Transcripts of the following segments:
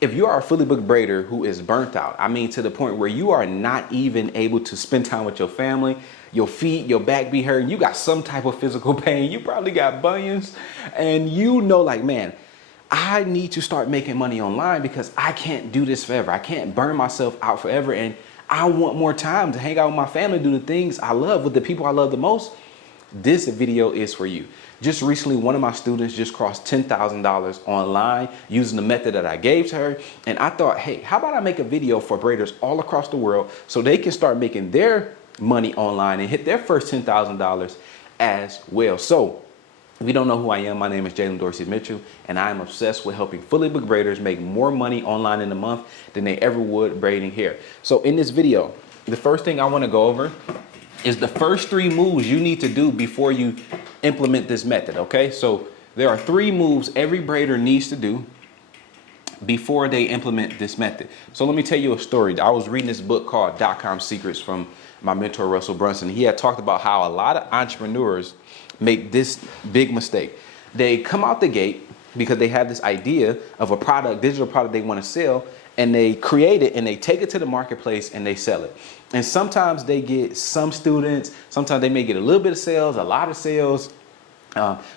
if you are a fully booked braider who is burnt out, I mean, to the point where you are not even able to spend time with your family, your feet, your back be hurting, you got some type of physical pain, you probably got bunions, and you know, like, man, I need to start making money online because I can't do this forever. I can't burn myself out forever. And I want more time to hang out with my family, do the things I love with the people I love the most. This video is for you. Just recently, one of my students just crossed $10,000 online using the method that I gave to her. And I thought, hey, how about I make a video for braiders all across the world so they can start making their money online and hit their first $10,000 as well. So if you don't know who I am, my name is Dorsey-Mitchell, and I am obsessed with helping fully booked braiders make more money online in a month than they ever would braiding hair. So in this video, the first thing I want to go over is the first 3 moves you need to do before you implement this method, okay? So there are 3 moves every braider needs to do before they implement this method. So let me tell you a story. I was reading this book called .com Secrets from my mentor, Russell Brunson. He had talked about how a lot of entrepreneurs make this big mistake. They come out the gate because they have this idea of a product, digital product they want to sell, and they create it and they take it to the marketplace and they sell it. And sometimes they get some students, sometimes they may get a little bit of sales, a lot of sales,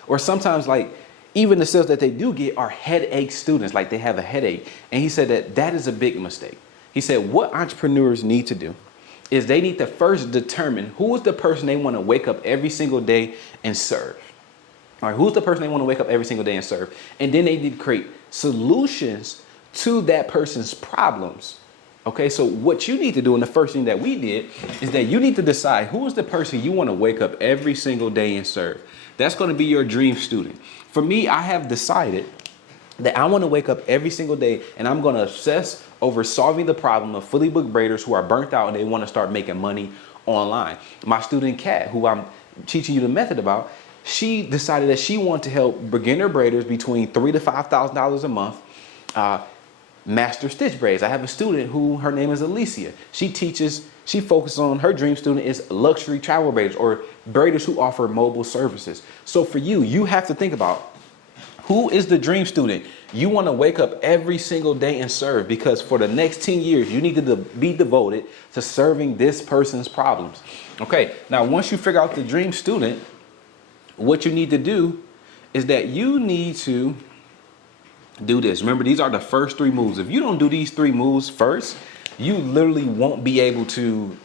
or sometimes like even the sales that they do get are headache students, like they have a headache. And he said that that is a big mistake. He said what entrepreneurs need to do is they need to first determine who is the person they want to wake up every single day and serve. All right, who's the person they want to wake up every single day and serve? And then they need to create solutions to that person's problems. Okay, so what you need to do, and the first thing that we did, is that you need to decide who is the person you want to wake up every single day and serve. That's going to be your dream student. For me, I have decided that I want to wake up every single day and I'm going to obsess over solving the problem of fully booked braiders who are burnt out and they want to start making money online. My student Kat, who I'm teaching you the method about, she decided that she wanted to help beginner braiders between $3,000 to $5,000 a month master stitch braids. I have a student who her name is Alicia. She focuses on, her dream student is luxury travel braiders or braiders who offer mobile services. So for you, you have to think about who is the dream student you want to wake up every single day and serve, because for the next 10 years, you need to be devoted to serving this person's problems. Okay, now once you figure out the dream student, what you need to do is that you need to do this. Remember, these are the first 3 moves. If you don't do these 3 moves first, you literally won't be able to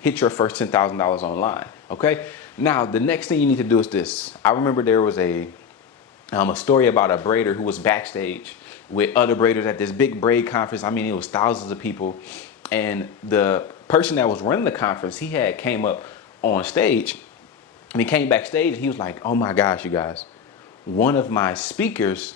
hit your first $10,000 online. Okay, now the next thing you need to do is this. I remember there was a story about a braider who was backstage with other braiders at this big braid conference. I mean, it was thousands of people. And the person that was running the conference, he had came up on stage and he came backstage and he was like, oh my gosh, you guys, one of my speakers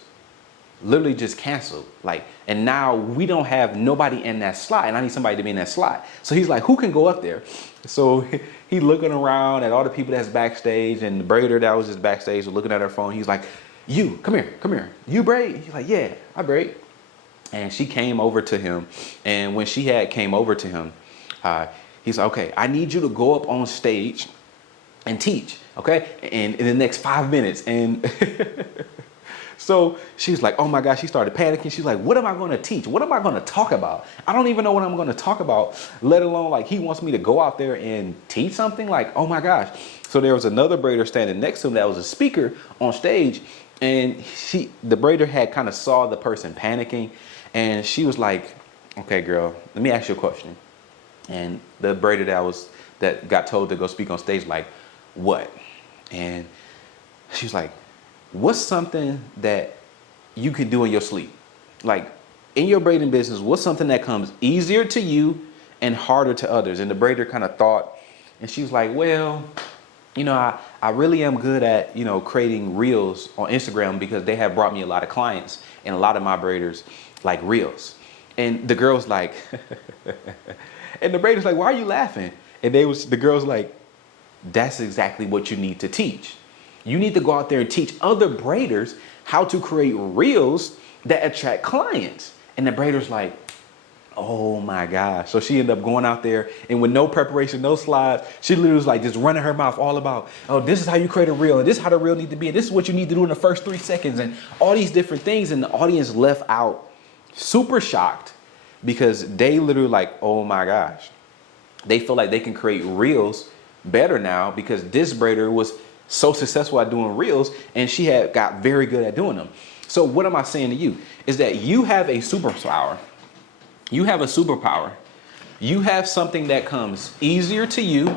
literally just canceled. Like, and now we don't have nobody in that slot and I need somebody to be in that slot. So he's like, who can go up there? So he looking around at all the people that's backstage, and the braider that was just backstage was looking at her phone. He's like, you, come here. You braid? He's like, yeah, I braid. And she came over to him. And when she had came over to him, he's like, okay, I need you to go up on stage and teach, okay? And in the next 5 minutes. And so she's like, oh my gosh, she started panicking. She's like, what am I going to teach? What am I going to talk about? I don't even know what I'm going to talk about, let alone like he wants me to go out there and teach something. Like, oh my gosh. So there was another braider standing next to him that was a speaker on stage. And the braider had kind of saw the person panicking, and she was like, okay, girl, let me ask you a question. And the braider that got told to go speak on stage, like, what? And she was like, what's something that you can do in your sleep? Like, in your braiding business, what's something that comes easier to you and harder to others? And the braider kind of thought, and she was like, well, you know, I really am good at, you know, creating reels on Instagram because they have brought me a lot of clients, and a lot of my braiders like reels. And the girl's like, and the braider's like, why are you laughing? And the girl's like, that's exactly what you need to teach. You need to go out there and teach other braiders how to create reels that attract clients. And the braider's like, oh my gosh. So she ended up going out there, and with no preparation, no slides, she literally was like just running her mouth all about, oh, this is how you create a reel, and this is how the reel need to be, and this is what you need to do in the first 3 seconds, and all these different things. And the audience left out super shocked because they literally like, oh my gosh, they feel like they can create reels better now because this braider was so successful at doing reels and she had got very good at doing them. So what am I saying to you is that you have a superpower. You have a superpower. You have something that comes easier to you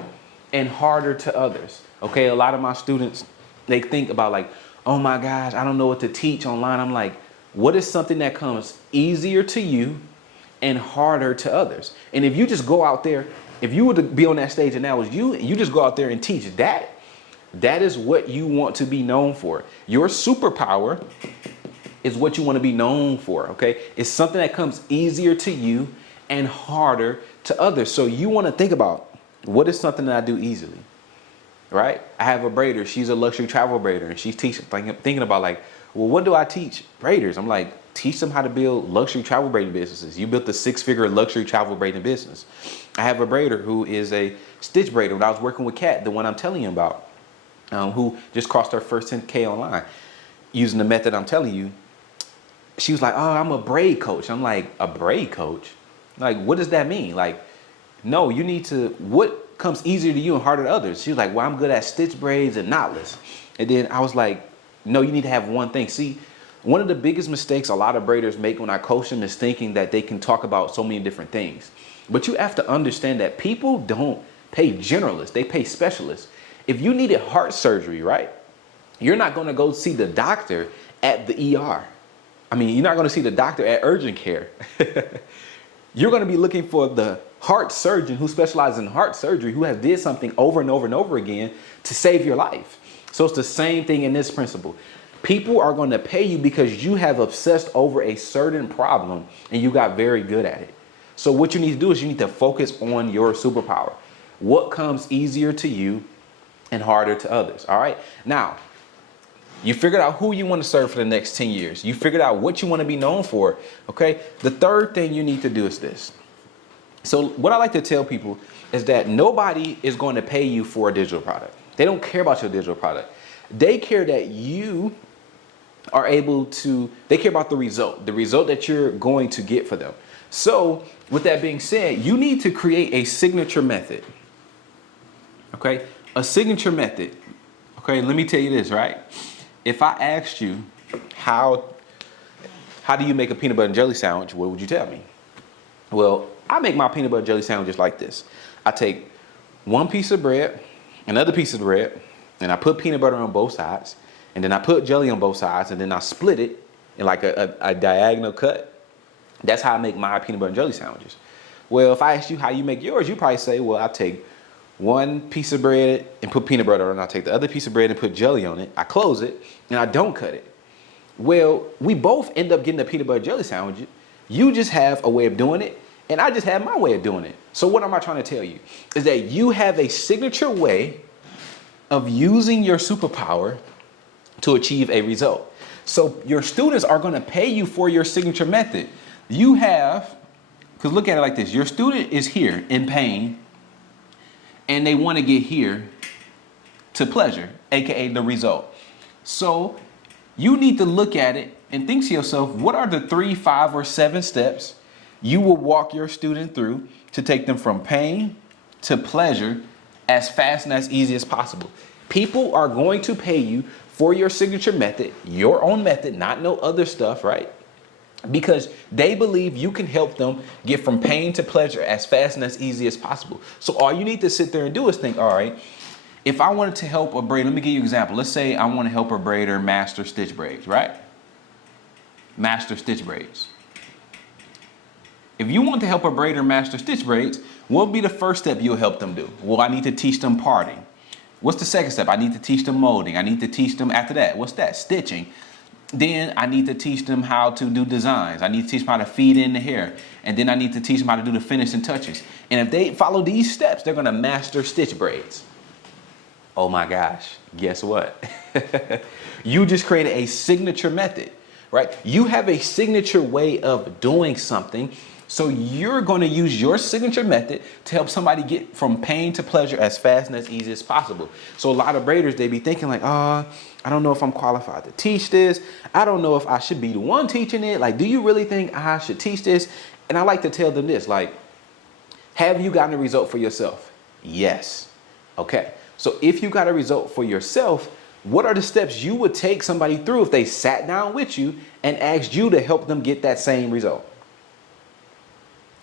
and harder to others. Okay, a lot of my students, they think about like, oh my gosh, I don't know what to teach online. I'm like, what is something that comes easier to you and harder to others? And if you just go out there, if you were to be on that stage and that was you, and you just go out there and teach that, that is what you want to be known for. Your superpower is what you want to be known for, okay? It's something that comes easier to you and harder to others. So you want to think about, what is something that I do easily, right? I have a braider. She's a luxury travel braider, and she's thinking about like, well, what do I teach braiders? I'm like, teach them how to build luxury travel braiding businesses. You built a 6-figure luxury travel braiding business. I have a braider who is a stitch braider. When I was working with Kat, the one I'm telling you about, who just crossed her first 10K online using the method I'm telling you, she was like, oh, I'm a braid coach. I'm like, a braid coach? Like, what does that mean? Like, no, you need to, what comes easier to you and harder to others? She was like, well, I'm good at stitch braids and knotless. And then I was like, no, you need to have one thing. See, one of the biggest mistakes a lot of braiders make when I coach them is thinking that they can talk about so many different things. But you have to understand that people don't pay generalists, they pay specialists. If you needed heart surgery, right, you're not going to go see the doctor at the ER. I mean, you're not going to see the doctor at urgent care. You're going to be looking for the heart surgeon who specializes in heart surgery, who has did something over and over and over again to save your life. So it's the same thing in this principle. People are going to pay you because you have obsessed over a certain problem and you got very good at it. So what you need to do is you need to focus on your superpower. What comes easier to you and harder to others. All right. Now, you figured out who you want to serve for the next 10 years. You figured out what you want to be known for. Okay. The third thing you need to do is this. So what I like to tell people is that nobody is going to pay you for a digital product. They don't care about your digital product. They care that you are able to, they care about the result that you're going to get for them. So with that being said, you need to create a signature method. Okay. A signature method. Okay. Let me tell you this, right? If I asked you how do you make a peanut butter and jelly sandwich, what would you tell me? Well, I make my peanut butter and jelly sandwiches like this. I take one piece of bread, another piece of bread, and I put peanut butter on both sides, and then I put jelly on both sides, and then I split it in like a diagonal cut. That's how I make my peanut butter and jelly sandwiches. Well, if I asked you how you make yours, you'd probably say, well, I take one piece of bread and put peanut butter on it. I take the other piece of bread and put jelly on it. I close it and I don't cut it. Well, we both end up getting a peanut butter jelly sandwich. You just have a way of doing it, and I just have my way of doing it. So what am I trying to tell you? Is that you have a signature way of using your superpower to achieve a result. So your students are going to pay you for your signature method. You have, because look at it like this. Your student is here in pain, and they want to get here to pleasure, aka the result. So you need to look at it and think to yourself, what are the 3, 5, or 7 steps you will walk your student through to take them from pain to pleasure as fast and as easy as possible? People are going to pay you for your signature method, your own method, not no other stuff, right? Because they believe you can help them get from pain to pleasure as fast and as easy as possible. So all you need to sit there and do is think, all right, if I wanted to help a braider, let me give you an example. Let's say I want to help a braider master stitch braids, right? Master stitch braids. If you want to help a braider master stitch braids, what would be the first step you'll help them do? Well, I need to teach them parting. What's the second step? I need to teach them molding. I need to teach them after that. What's that? Stitching. Then I need to teach them how to do designs. I need to teach them how to feed in the hair. And then I need to teach them how to do the finishing touches. And if they follow these steps, they're going to master stitch braids. Oh my gosh, guess what? You just created a signature method, right? You have a signature way of doing something So you're going to use your signature method to help somebody get from pain to pleasure as fast and as easy as possible. So a lot of braiders, they be thinking like, I don't know if I'm qualified to teach this. I don't know if I should be the one teaching it. Like, do you really think I should teach this? And I like to tell them this, like, have you gotten a result for yourself? Yes. Okay. So if you got a result for yourself, what are the steps you would take somebody through if they sat down with you and asked you to help them get that same result?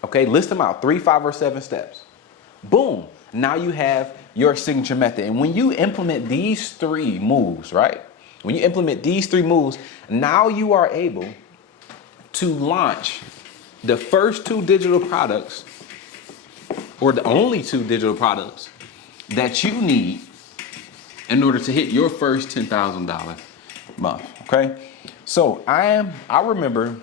Okay, list them out, 3, 5, or 7 steps. Boom, now you have your signature method. And when you implement these 3 moves, right? When you implement these 3 moves, now you are able to launch the first 2 digital products, or the only 2 digital that you need in order to hit your first $10,000 month, okay? So I remember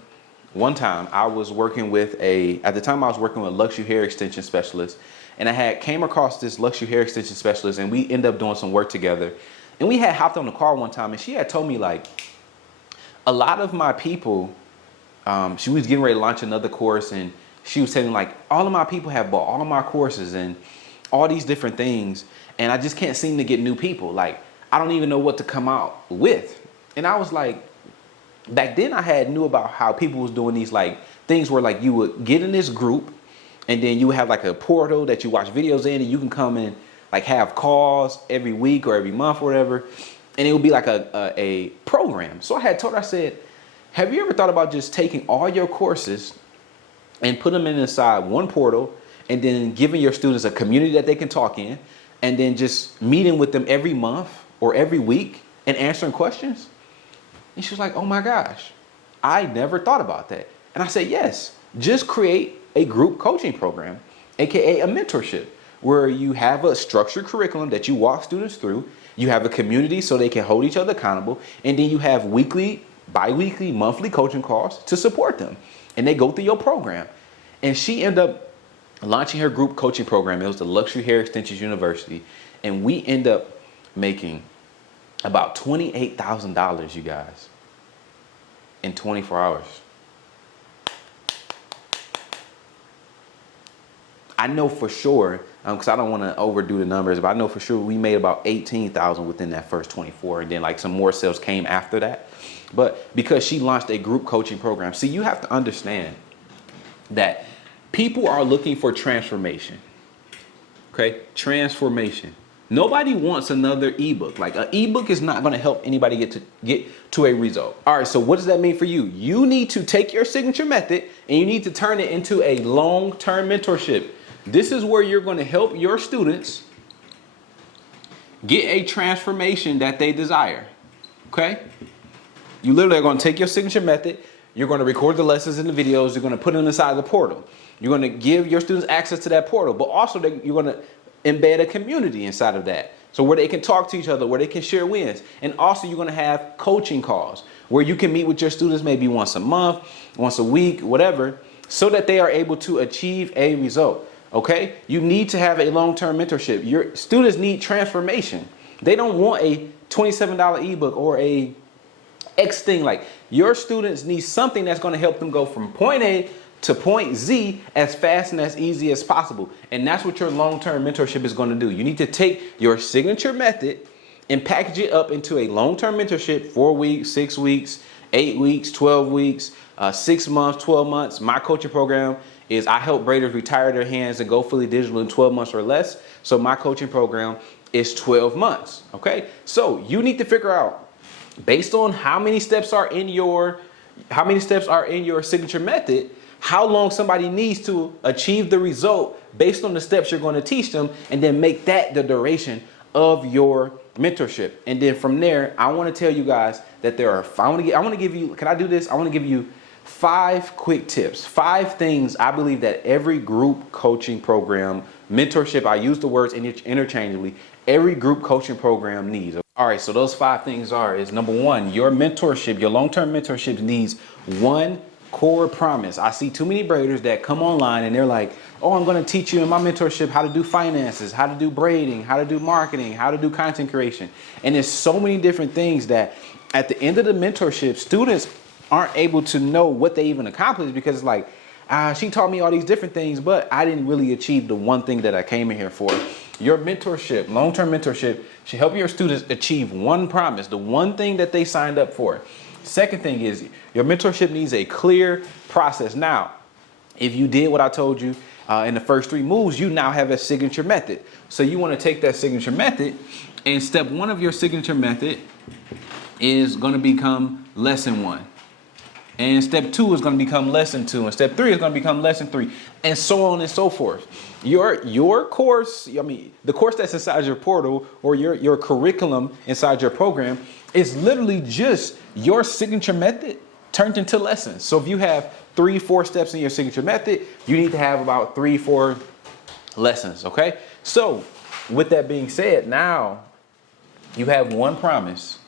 one time I was working with at the time I was working with a luxury hair extension specialist, and I came across this luxury hair extension specialist, and we ended up doing some work together. And we had hopped on the car one time, and she had told me, like, a lot of my people, she was getting ready to launch another course, and she was saying, like, all of my people have bought all of my courses and all these different things, and I just can't seem to get new people. Like, I don't even know what to come out with. And I was like, back then I knew about how people was doing these like things where like you would get in this group, and then you would have like a portal that you watch videos in, and you can come and like have calls every week or every month or whatever, and it would be like a program. So I had told her, I said, have you ever thought about just taking all your courses and put them inside one portal, and then giving your students a community that they can talk in, and then just meeting with them every month or every week and answering questions? And she was like, oh my gosh, I never thought about that. And I said, yes, just create a group coaching program, AKA a mentorship, where you have a structured curriculum that you walk students through. You have a community so they can hold each other accountable. And then you have weekly, bi-weekly, monthly coaching calls to support them. And they go through your program. And she ended up launching her group coaching program. It was the Luxury Hair Extensions University. And we end up making about $28,000, you guys, in 24 hours. I know for sure, because I don't want to overdo the numbers, but I know for sure we made about 18,000 within that first 24, and then like some more sales came after that. But because she launched a group coaching program, see, you have to understand that people are looking for transformation. Okay, transformation. Nobody wants another ebook. Like, an ebook is not going to help anybody get to a result. All right, so what does that mean for you? You need to take your signature method and you need to turn it into a long-term mentorship. This is where you're going to help your students get a transformation that they desire. Okay? You literally are going to take your signature method. You're going to record the lessons and the videos. You're going to put them inside the portal. You're going to give your students access to that portal, but also you're going to embed a community inside of that. So where they can talk to each other, where they can share wins. And also you're going to have coaching calls where you can meet with your students maybe once a month, once a week, whatever, so that they are able to achieve a result. Okay? You need to have a long-term mentorship. Your students need transformation. They don't want a $27 ebook or a X thing. Like, your students need something that's going to help them go from point A to point Z as fast and as easy as possible. And that's what your long-term mentorship is going to do. You need to take your signature method and package it up into a long-term mentorship, 4 weeks, 6 weeks, 8 weeks, 12 weeks, 6 months, 12 months. My coaching program is I help braiders retire their hands and go fully digital in 12 months or less. So my coaching program is 12 months. Okay. So you need to figure out, based on how many steps are in your signature method, how long somebody needs to achieve the result based on the steps you're going to teach them, and then make that the duration of your mentorship. And then from there, I want to tell you guys that I want to give you 5 quick tips, 5 things I believe that every group coaching program, mentorship, I use the words interchangeably, every group coaching program needs. All right, so those 5 things is number 1, your mentorship, your long-term mentorship needs one core promise. I see too many braiders that come online and they're like, oh, I'm going to teach you in my mentorship how to do finances, how to do braiding, how to do marketing, how to do content creation. And there's so many different things that at the end of the mentorship, students aren't able to know what they even accomplished, because it's like, She taught me all these different things, but I didn't really achieve the one thing that I came in here for. Your mentorship, long-term mentorship, should help your students achieve one promise, the one thing that they signed up for. Second thing is your mentorship needs a clear process. Now, if you did what I told you in the first 3 moves, you now have a signature method. So you want to take that signature method, and step 1 of your signature method is going to become lesson 1. And step 2 is going to become lesson 2. And step 3 is going to become lesson 3. And so on and so forth. Your course, the course that's inside your portal, or your curriculum inside your program, is literally just your signature method turned into lessons. So if you have 3-4 steps in your signature method, you need to have about 3-4 lessons, okay? So with that being said, now you have one promise.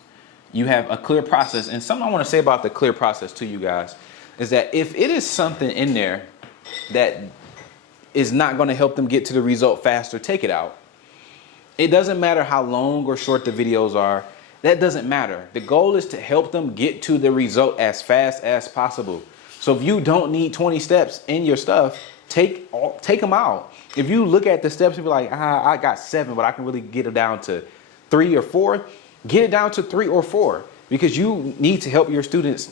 You have a clear process. And something I want to say about the clear process to you guys is that if it is something in there that is not going to help them get to the result faster, take it out. It doesn't matter how long or short the videos are. That doesn't matter. The goal is to help them get to the result as fast as possible. So if you don't need 20 steps in your stuff, take them out. If you look at the steps and be like, I got 7, but I can really get it down to 3 or 4, get it down to 3 or 4, because you need to help your students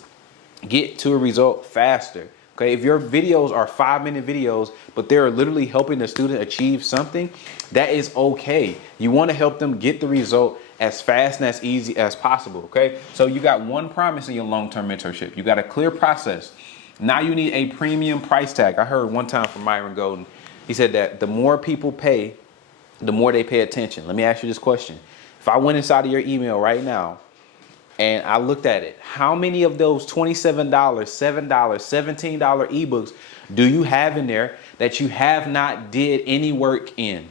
get to a result faster. Okay, if your videos are 5-minute videos, but they're literally helping the student achieve something, that is okay. You want to help them get the result as fast and as easy as possible. Okay, so you got one promise in your long-term mentorship. You got a clear process. Now you need a premium price tag. I heard one time from Myron Golden. He said that the more people pay, the more they pay attention. Let me ask you this question. If I went inside of your email right now and I looked at it, how many of those $27, $7, $17 ebooks do you have in there that you have not did any work in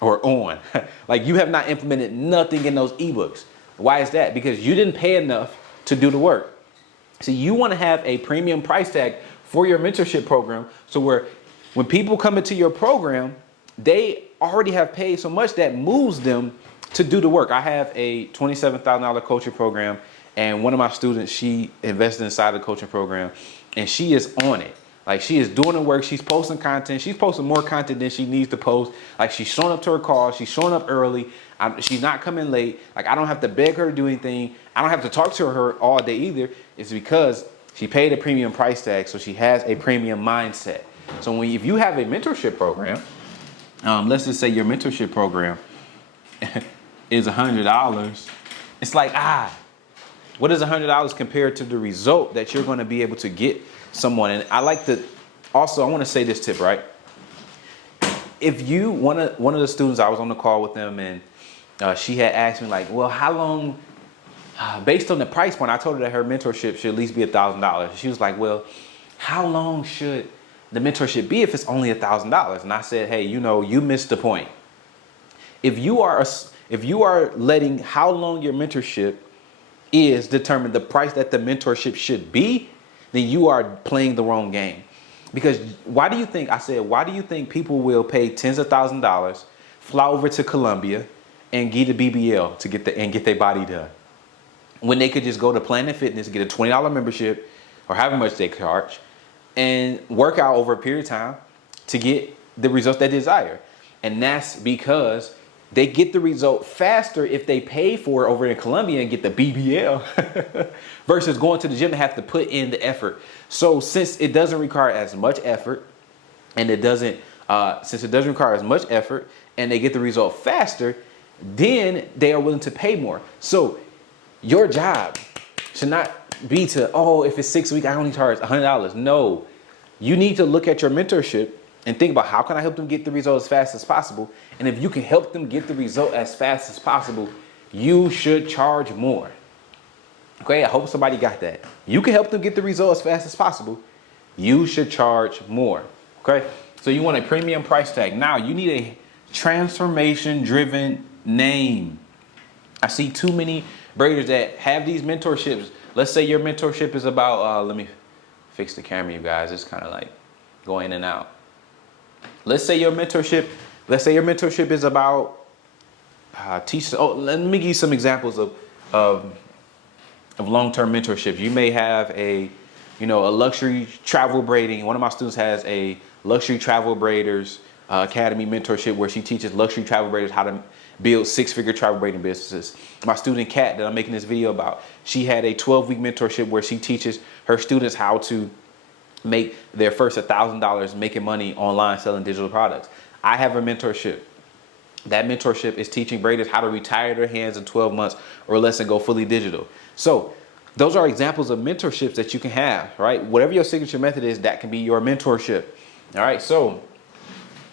or on? Like, you have not implemented nothing in those ebooks. Why is that? Because you didn't pay enough to do the work. So you want to have a premium price tag for your mentorship program, so where when people come into your program, they already have paid so much that moves them to do the work. I have a $27,000 coaching program, and one of my students, she invested inside the coaching program, and she is on it. Like, she is doing the work. She's posting content. She's posting more content than she needs to post. Like, she's showing up to her calls. She's showing up early. She's not coming late. Like, I don't have to beg her to do anything. I don't have to talk to her all day either. It's because she paid a premium price tag, so she has a premium mindset. So if you have a mentorship program, let's just say your mentorship program is $100. It's like, what is $100 compared to the result that you're going to be able to get someone? And I want to say this tip, right? If you, one of the students, I was on the call with them, and she had asked me, like, well, how long, based on the price point, I told her that her mentorship should at least be $1,000. She was like, well, how long should the mentorship be if it's only $1,000? And I said, hey, you missed the point. If you are letting how long your mentorship is determine the price that the mentorship should be, then you are playing the wrong game. Because why do you think people will pay tens of thousands of dollars, fly over to Colombia, and get a BBL to get their body done, when they could just go to Planet Fitness, get a $20 membership, or however much they charge, and work out over a period of time to get the results they desire? And that's because they get the result faster if they pay for it over in Colombia and get the BBL versus going to the gym and have to put in the effort. So since it doesn't require as much effort, and they get the result faster, then they are willing to pay more. So your job should not be if it's 6 weeks, I only charge $100. No, you need to look at your mentorship and think about, how can I help them get the result as fast as possible? And if you can help them get the result as fast as possible, you should charge more. Okay, I hope somebody got that. You can help them get the result as fast as possible. You should charge more. Okay, so you want a premium price tag. Now you need a transformation-driven name. I see too many braiders that have these mentorships. Let's say your mentorship is about, let me fix the camera, you guys. It's kind of like going in and out. Let's say your mentorship is about let me give you some examples of long-term mentorships. You may have a you know, a luxury travel braiding. One of my students has a luxury travel braiders academy mentorship where she teaches luxury travel braiders how to build six-figure travel braiding businesses. My student Kat that I'm making this video about, she had a 12-week mentorship where she teaches her students how to make their first $1,000 making money online selling digital products. I have a mentorship. That mentorship is teaching braiders how to retire their hands in 12 months or less and go fully digital. So those are examples of mentorships that you can have, right? Whatever your signature method is, that can be your mentorship. All right, so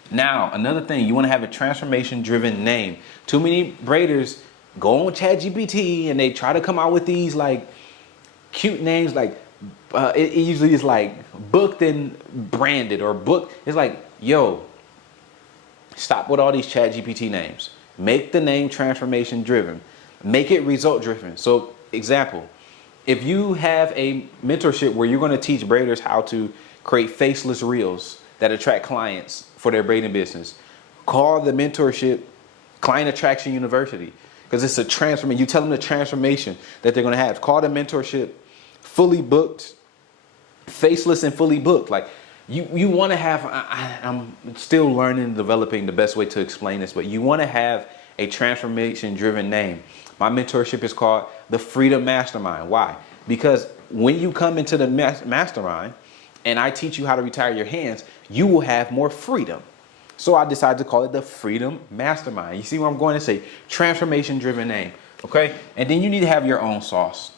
now another thing, you want to have a transformation driven name. Too many braiders go on ChatGPT and they try to come out with these like cute names, like it usually is like booked and branded or booked. It's like, yo, stop with all these ChatGPT names. Make the name transformation driven. Make it result driven. So example, if you have a mentorship where you're going to teach braiders how to create faceless reels that attract clients for their braiding business, call the mentorship Client Attraction University, because it's a transformation. You tell them the transformation that they're going to have. Call the mentorship fully booked, faceless and fully booked. Like you want to have, I'm still learning and developing the best way to explain this, but you want to have a transformation driven name. My mentorship is called the Freedom Mastermind. Why? Because when you come into the mastermind and I teach you how to retire your hands, you will have more freedom. So I decided to call it the Freedom Mastermind. You see where I'm going to say transformation driven name. Okay. And then you need to have your own sauce.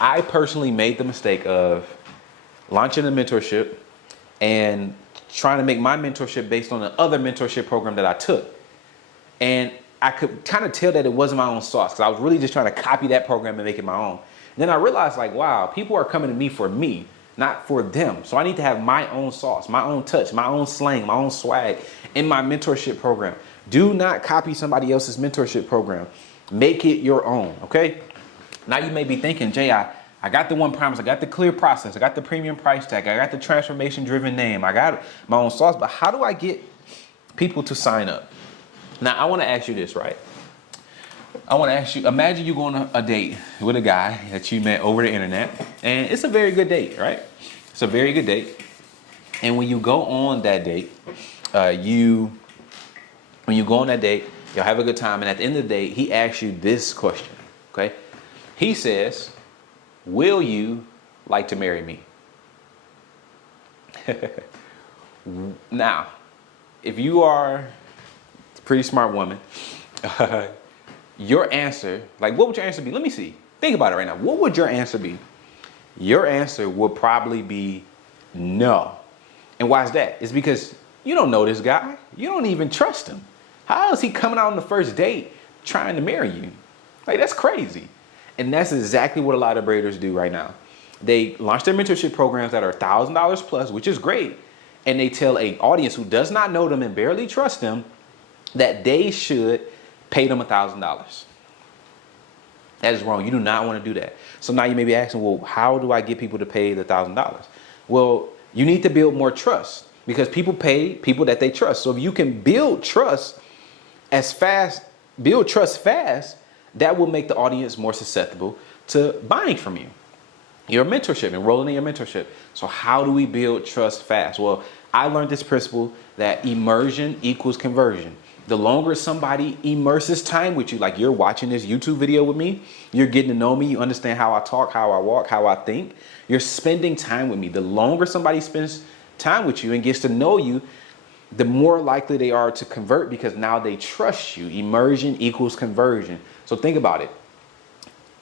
I personally made the mistake of launching a mentorship and trying to make my mentorship based on the other mentorship program that I took. And I could kind of tell that it wasn't my own sauce because I was really just trying to copy that program and make it my own. Then I realized like, wow, people are coming to me for me, not for them. So I need to have my own sauce, my own touch, my own slang, my own swag in my mentorship program. Do not copy somebody else's mentorship program. Make it your own, okay? Now you may be thinking, Jay, I got the one promise, I got the clear process, I got the premium price tag, I got the transformation driven name, I got my own sauce, but how do I get people to sign up? Now I want to ask you this, right? I want to ask you, imagine you go on a date with a guy that you met over the internet, and it's a very good date, right? It's a very good date. And when you go on that date, when you go on that date, you'll have a good time, and at the end of the day, he asks you this question, okay? He says, will you like to marry me? Now, if you are a pretty smart woman, your answer, like what would your answer be? Let me see. Think about it right now. What would your answer be? Your answer would probably be no. And why is that? It's because you don't know this guy. You don't even trust him. How is he coming out on the first date trying to marry you? Like, that's crazy. And that's exactly what a lot of braiders do right now. They launch their mentorship programs that are $1,000 plus, which is great. And they tell an audience who does not know them and barely trust them that they should pay them $1,000. That is wrong. You do not want to do that. So now you may be asking, well, how do I get people to pay the $1,000? Well, you need to build more trust because people pay people that they trust. So if you can build trust fast, that will make the audience more susceptible to buying from you. Your mentorship, enrolling in your mentorship. So how do we build trust fast? Well, I learned this principle that immersion equals conversion. The longer somebody immerses time with you, like you're watching this YouTube video with me, you're getting to know me, you understand how I talk, how I walk, how I think, you're spending time with me. The longer somebody spends time with you and gets to know you, the more likely they are to convert because now they trust you. Immersion equals conversion. So think about it.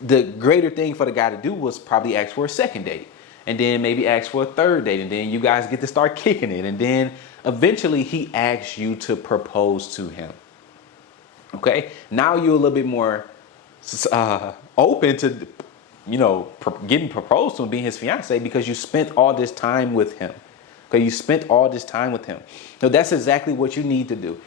The greater thing for the guy to do was probably ask for a second date and then maybe ask for a third date and then you guys get to start kicking it and then eventually he asks you to propose to him. Okay, now you're a little bit more open to, getting proposed to him, being his fiance because you spent all this time with him. Okay, you spent all this time with him. So that's exactly what you need to do.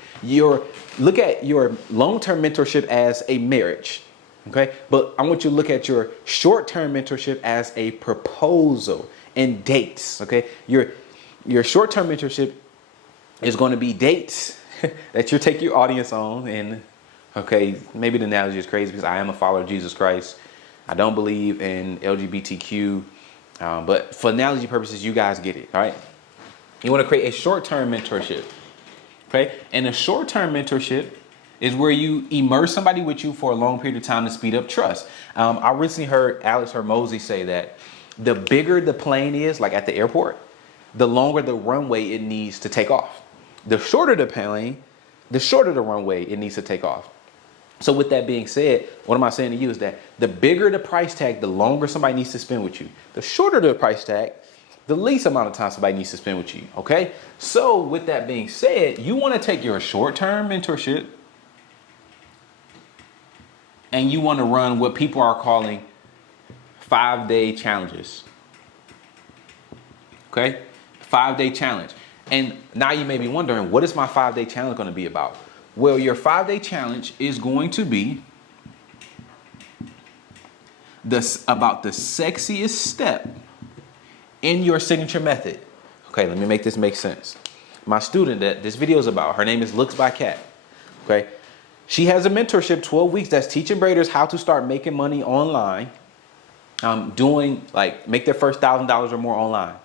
Look at your long-term mentorship as a marriage. Okay, but I want you to look at your short-term mentorship as a proposal and dates. Okay, your short-term mentorship is going to be dates that you take your audience on. And okay, maybe the analogy is crazy because I am a follower of Jesus Christ. I don't believe in LGBTQ But for analogy purposes, you guys get it, all right? You want to create a short-term mentorship, okay? And a short-term mentorship is where you immerse somebody with you for a long period of time to speed up trust. I recently heard Alex Hormozy say that the bigger the plane is, like at the airport, the longer the runway it needs to take off. The shorter the plane, the shorter the runway it needs to take off. So with that being said, what am I saying to you is that the bigger the price tag, the longer somebody needs to spend with you. The shorter the price tag, the least amount of time somebody needs to spend with you, okay? So with that being said, you want to take your short-term mentorship and you want to run what people are calling 5-day challenges, okay? 5-day challenge. And now you may be wondering, what is my 5-day challenge going to be about? Well, your 5-day challenge is going to be about the sexiest step in your signature method. Okay, let me make this make sense. My student that this video is about, her name is Looks by Cat. Okay, she has a mentorship, 12 weeks, that's teaching braiders how to start making money online, make their first $1,000 or more online.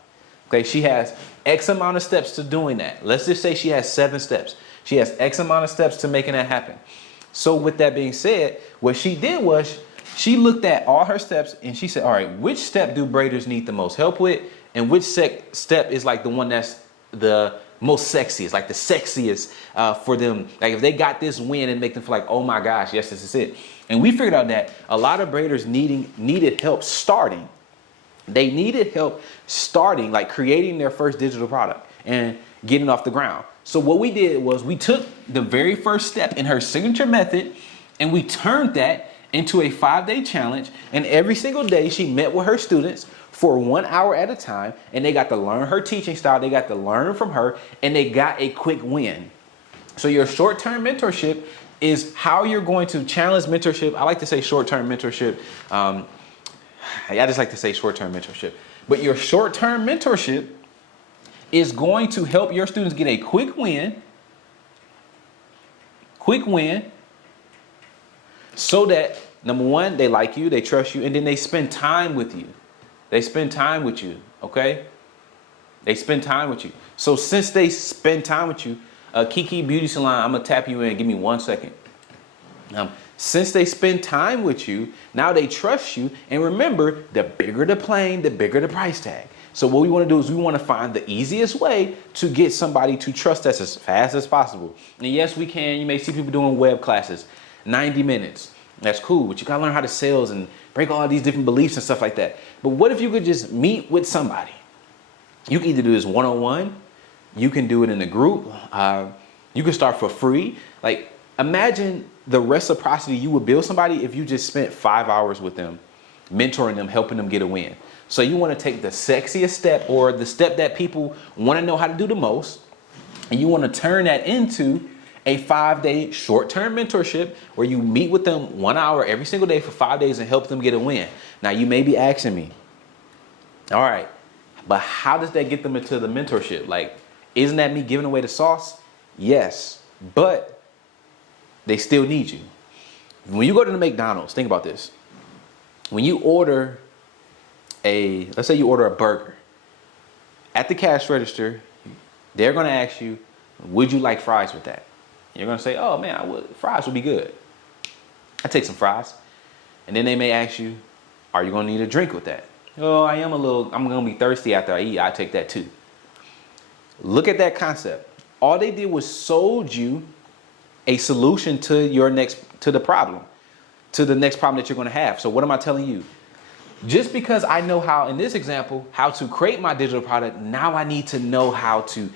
Okay, she has X amount of steps to doing that. Let's just say she has 7 steps. She has X amount of steps to making that happen. So with that being said, what she did was she looked at all her steps and she said, all right, which step do braiders need the most help with? And which step is like the one that's the most sexiest, like the sexiest for them? Like if they got this win and make them feel like, oh my gosh, yes, this is it. And we figured out that a lot of braiders needed help starting. They needed help starting, like creating their first digital product and getting off the ground. So what we did was we took the very first step in her signature method and we turned that into a 5-day challenge. And every single day she met with her students for 1 hour at a time, and they got to learn her teaching style. They got to learn from her, and they got a quick win. So your short-term mentorship is how you're going to challenge mentorship. I like to say short-term mentorship. I just like to say short-term mentorship. But your short-term mentorship is going to help your students get a quick win, so that, number one, they like you, they trust you, and then they spend time with you. They spend time with you, okay? They spend time with you. So since they spend time with you, Kiki Beauty Salon, I'm gonna tap you in, give me 1 second. Since they spend time with you, now they trust you, and remember, the bigger the plane, the bigger the price tag. So what we want to do is we want to find the easiest way to get somebody to trust us as fast as possible. And yes, we can. You may see people doing web classes, 90 minutes. That's cool, but you got to learn how to sales and break all these different beliefs and stuff like that. But what if you could just meet with somebody? You can either do this one-on-one. You can do it in a group. You can start for free. Like, imagine the reciprocity you would build somebody if you just spent 5 hours with them, mentoring them, helping them get a win. So you want to take the sexiest step, or the step that people want to know how to do the most, and you want to turn that into a 5-day short-term mentorship where you meet with them 1 hour every single day for 5 days and help them get a win. Now you may be asking me, all right, but how does that get them into the mentorship? Like, isn't that me giving away the sauce? Yes, but they still need you. When you go to the McDonald's, think about this. When you order let's say you order a burger. At the cash register, they're going to ask you, would you like fries with that? You're going to say, oh man, fries would be good. I take some fries. And then they may ask you, are you going to need a drink with that? Oh, I'm going to be thirsty after I eat. I take that too. Look at that concept. All they did was sold you a solution to the next problem that you're going to have. So what am I telling you? Just because I know how, in this example, how to create my digital product, now I need to know how to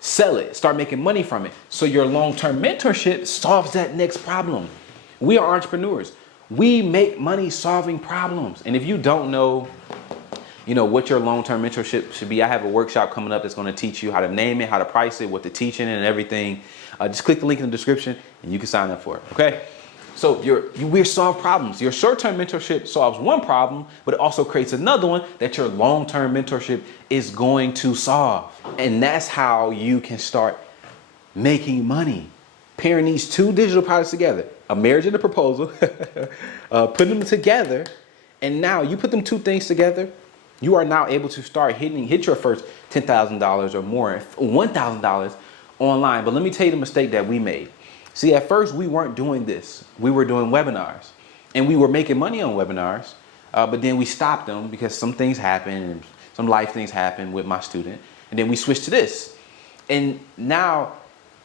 sell it, start making money from it. So your long-term mentorship solves that next problem. We are entrepreneurs. We make money solving problems. And if you don't know, what your long-term mentorship should be, I have a workshop coming up that's going to teach you how to name it, how to price it, what to teach it, and everything. Just click the link in the description and you can sign up for it, okay? So we solve problems. Your short-term mentorship solves one problem, but it also creates another one that your long-term mentorship is going to solve. And that's how you can start making money. Pairing these two digital products together, a marriage and a proposal, putting them together, and now you put them two things together, You are now able to start hit your first $10,000 or more, $1,000 online. But let me tell you the mistake that we made. See, at first we weren't doing this. We were doing webinars and we were making money on webinars, but then we stopped them because some things happened and some life things happened with my student. And then we switched to this. And now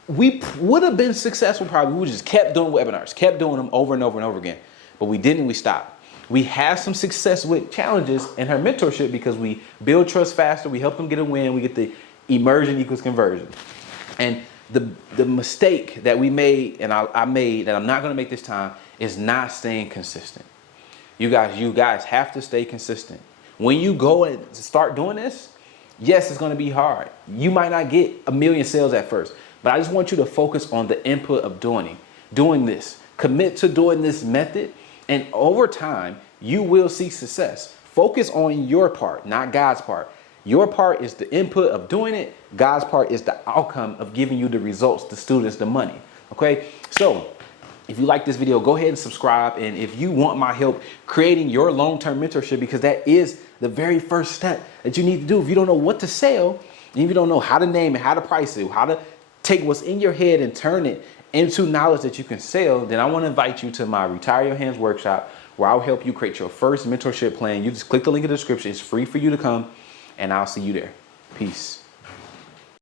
we would have been successful probably. We just kept doing webinars, kept doing them over and over and over again. But we didn't, we stopped. We had some success with challenges in her mentorship because we build trust faster. We help them get a win. We get the immersion equals conversion. And the mistake that we made, and I made, that I'm not going to make this time, is not staying consistent. You guys have to stay consistent. When you go and start doing this, yes, it's going to be hard. You might not get 1 million sales at first, but I just want you to focus on the input of doing this. Commit to doing this method, and over time, you will see success. Focus on your part, not God's part. Your part is the input of doing it. God's part is the outcome of giving you the results, the students, the money. Okay? So if you like this video, go ahead and subscribe. And if you want my help creating your long-term mentorship, because that is the very first step that you need to do. If you don't know what to sell, and if you don't know how to name it, how to price it, how to take what's in your head and turn it into knowledge that you can sell, then I want to invite you to my Retire Your Hands workshop, where I'll help you create your first mentorship plan. You just click the link in the description. It's free for you to come, and I'll see you there. Peace.